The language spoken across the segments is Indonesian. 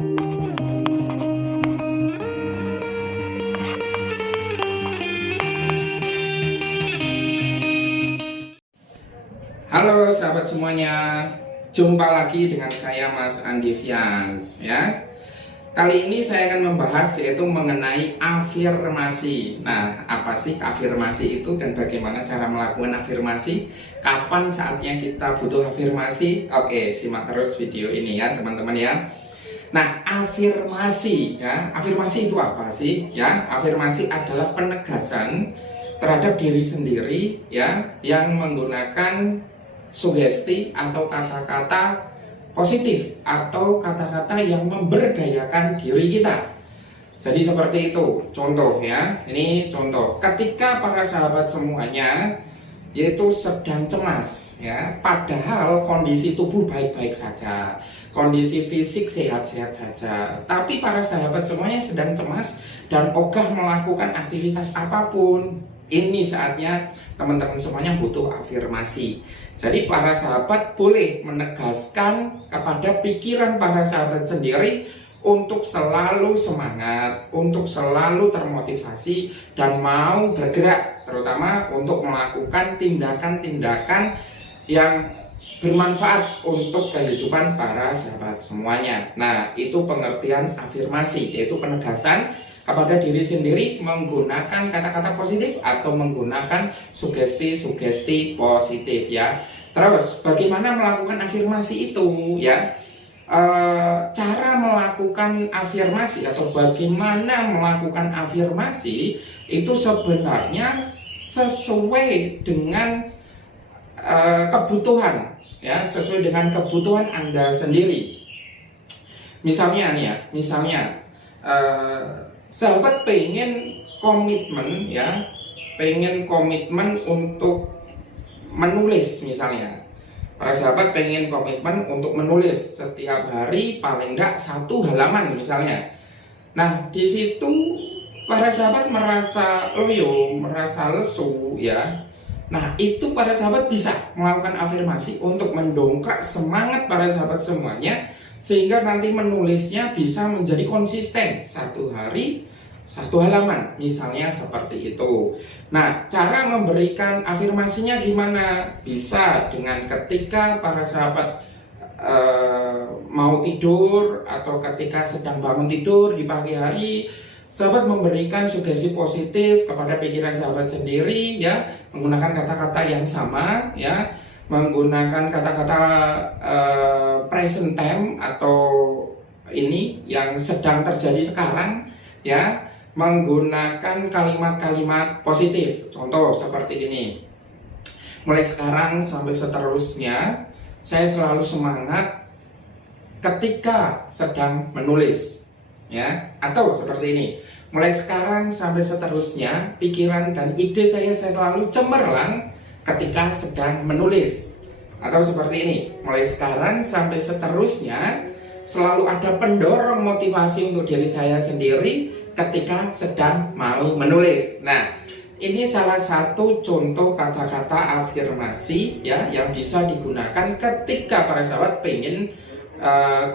Halo sahabat semuanya, jumpa lagi dengan saya Mas Andi Fians ya. Kali ini saya akan membahas yaitu mengenai afirmasi. Nah, apa sih afirmasi itu dan bagaimana cara melakukan afirmasi? Kapan saatnya kita butuh afirmasi? Oke, simak terus video ini ya teman-teman ya. Nah, afirmasi ya, afirmasi itu apa sih? Ya, afirmasi adalah penegasan terhadap diri sendiri ya yang menggunakan sugesti atau kata-kata positif atau kata-kata yang memberdayakan diri kita. Jadi seperti itu. Contoh ya, ini contoh. Ketika para sahabat semuanya yaitu sedang cemas ya, padahal kondisi tubuh baik-baik saja, kondisi fisik sehat-sehat saja, tapi para sahabat semuanya sedang cemas dan ogah melakukan aktivitas apapun. Ini saatnya teman-teman semuanya butuh afirmasi. Jadi para sahabat boleh menegaskan kepada pikiran para sahabat sendiri untuk selalu semangat, untuk selalu termotivasi dan mau bergerak, terutama untuk melakukan tindakan-tindakan yang bermanfaat untuk kehidupan para sahabat semuanya. Nah, itu pengertian afirmasi, yaitu penegasan kepada diri sendiri menggunakan kata-kata positif atau menggunakan sugesti-sugesti positif ya. Terus bagaimana melakukan afirmasi itu ya? Cara melakukan afirmasi atau bagaimana melakukan afirmasi itu sebenarnya sesuai dengan kebutuhan ya, sesuai dengan kebutuhan Anda sendiri. Misalnya nih ya, sahabat pengen komitmen ya, pengen komitmen untuk menulis misalnya. Para sahabat pengen komitmen untuk menulis setiap hari paling enggak 1 halaman misalnya. Nah, di situ para sahabat merasa loyo, merasa lesu ya. Nah, itu para sahabat bisa melakukan afirmasi untuk mendongkrak semangat para sahabat semuanya, sehingga nanti menulisnya bisa menjadi konsisten 1 hari 1 halaman misalnya seperti itu. Nah, cara memberikan afirmasinya gimana? Bisa dengan ketika para sahabat mau tidur atau ketika sedang bangun tidur di pagi hari, sahabat memberikan sugesti positif kepada pikiran sahabat sendiri ya, menggunakan kata-kata yang sama ya, menggunakan kata-kata present time atau ini yang sedang terjadi sekarang ya, menggunakan kalimat-kalimat positif. Contoh seperti ini. Mulai sekarang sampai seterusnya saya selalu semangat ketika sedang menulis ya, atau seperti ini. Mulai sekarang sampai seterusnya pikiran dan ide saya selalu cemerlang ketika sedang menulis. Atau seperti ini. Mulai sekarang sampai seterusnya selalu ada pendorong motivasi untuk diri saya sendiri ketika sedang mau menulis. Nah, ini salah satu contoh kata-kata afirmasi ya yang bisa digunakan ketika para sahabat pengen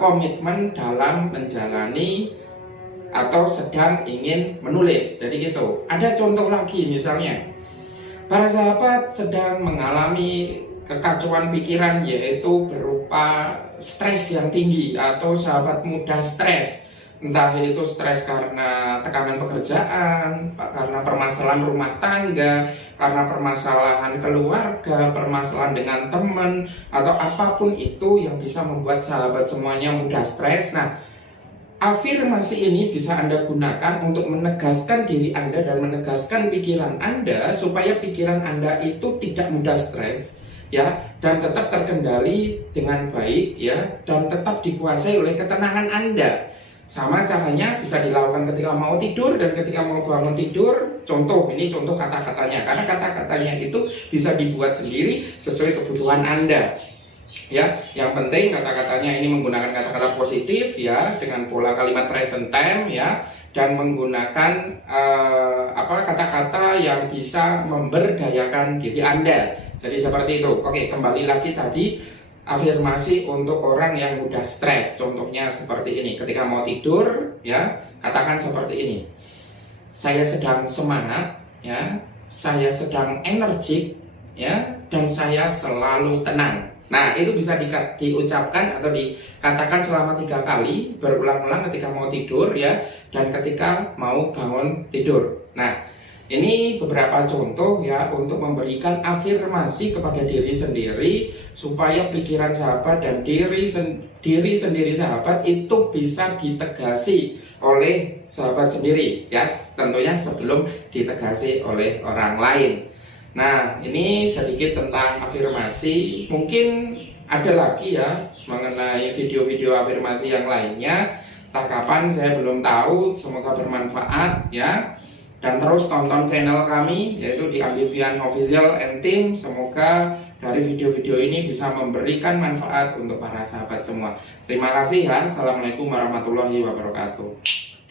komitmen dalam menjalani atau sedang ingin menulis. Jadi gitu. Ada contoh lagi misalnya, para sahabat sedang mengalami kekacauan pikiran yaitu berupa stres yang tinggi atau sahabat mudah stres. Entah itu stres karena tekanan pekerjaan, karena permasalahan rumah tangga, karena permasalahan keluarga, permasalahan dengan teman, atau apapun itu yang bisa membuat sahabat semuanya mudah stres. Nah, afirmasi ini bisa Anda gunakan untuk menegaskan diri Anda dan menegaskan pikiran Anda supaya pikiran Anda itu tidak mudah stres ya, dan tetap terkendali dengan baik ya, dan tetap dikuasai oleh ketenangan Anda. Sama caranya bisa dilakukan ketika mau tidur dan ketika mau bangun tidur. Contoh, ini contoh kata-katanya, karena kata-katanya itu bisa dibuat sendiri sesuai kebutuhan Anda ya. Yang penting kata-katanya ini menggunakan kata-kata positif ya, dengan pola kalimat present time ya, dan menggunakan kata-kata yang bisa memberdayakan diri Anda. Jadi seperti itu. Oke, kembali lagi tadi, afirmasi untuk orang yang mudah stres. Contohnya seperti ini, ketika mau tidur ya, katakan seperti ini. Saya sedang semangat ya, saya sedang energik ya, dan saya selalu tenang. Nah, itu bisa diucapkan atau dikatakan selama 3 kali berulang-ulang ketika mau tidur ya, dan ketika mau bangun tidur. Nah, ini beberapa contoh ya untuk memberikan afirmasi kepada diri sendiri supaya pikiran sahabat dan diri sendiri sahabat itu bisa ditegasi oleh sahabat sendiri ya, tentunya sebelum ditegasi oleh orang lain. Nah, ini sedikit tentang afirmasi. Mungkin ada lagi ya mengenai video-video afirmasi yang lainnya. Entah kapan saya belum tahu, semoga bermanfaat ya. Dan terus tonton channel kami yaitu di Ambivian Official and Team. Semoga dari video-video ini bisa memberikan manfaat untuk para sahabat semua. Terima kasih ya. Assalamualaikum warahmatullahi wabarakatuh.